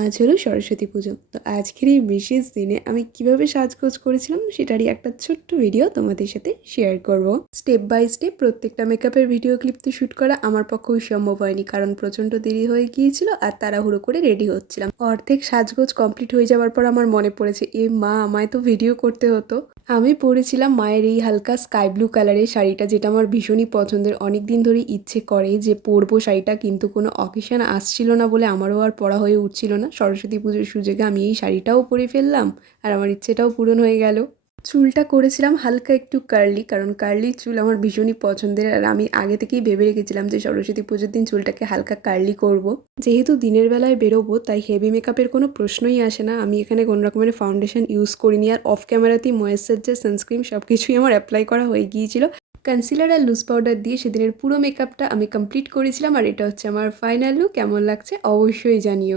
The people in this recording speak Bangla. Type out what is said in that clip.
আজ হলো সরস্বতী পুজো। তো আজকের এই বিশেষ দিনে আমি কিভাবে সাজগোজ করেছিলাম সেটারই একটা ছোট্ট ভিডিও তোমাদের সাথে শেয়ার করব। স্টেপ বাই স্টেপ প্রত্যেকটা মেকআপের ভিডিও ক্লিপ তো শ্যুট করা আমার পক্ষেও সম্ভব হয়নি, কারণ প্রচণ্ড দেরি হয়ে গিয়েছিল আর তাড়াহুড়ো করে রেডি হচ্ছিলাম। অর্ধেক সাজগোজ কমপ্লিট হয়ে যাওয়ার পর আমার মনে পড়েছে, এ মা, আমায় তো ভিডিও করতে হতো। আমি পরেছিলাম মায়ের এই হালকা স্কাই ব্লু কালারের শাড়িটা, যেটা আমার ভীষণই পছন্দের। অনেক দিন ধরেই ইচ্ছে করে যে পরবো শাড়িটা, কিন্তু কোনো অকেশন আসছিল না বলে আমারও আর পরা হয়ে উঠছিল না। সরস্বতী পুজোর সুযোগে আমি এই শাড়িটাও পরে ফেললাম আর আমার ইচ্ছেটাও পূরণ হয়ে গেল। চুলটা করেছিলাম হালকা একটু কার্লি, কারণ কার্লি চুল আমার ভীষণই পছন্দের আর আমি আগে থেকেই ভেবে রেখেছিলাম যে সরস্বতী পুজোর দিন চুলটাকে হালকা কার্লি করব। যেহেতু দিনের বেলায় বেরোবো তাই হেভি মেকআপের কোনো প্রশ্নই আসে না। আমি এখানে কোনো রকমের ফাউন্ডেশন ইউজ করিনি আর অফ ক্যামেরাতেই ময়েশ্চারাইজার, সানস্ক্রিন সব কিছুই আমার অ্যাপ্লাই করা হয়ে গিয়েছিল। কনসিলার আর লুজ পাউডার দিয়ে সেদিনের পুরো মেকআপটা আমি কমপ্লিট করেছিলাম আর এটা হচ্ছে আমার ফাইনাল লুক। কেমন লাগছে অবশ্যই জানিও।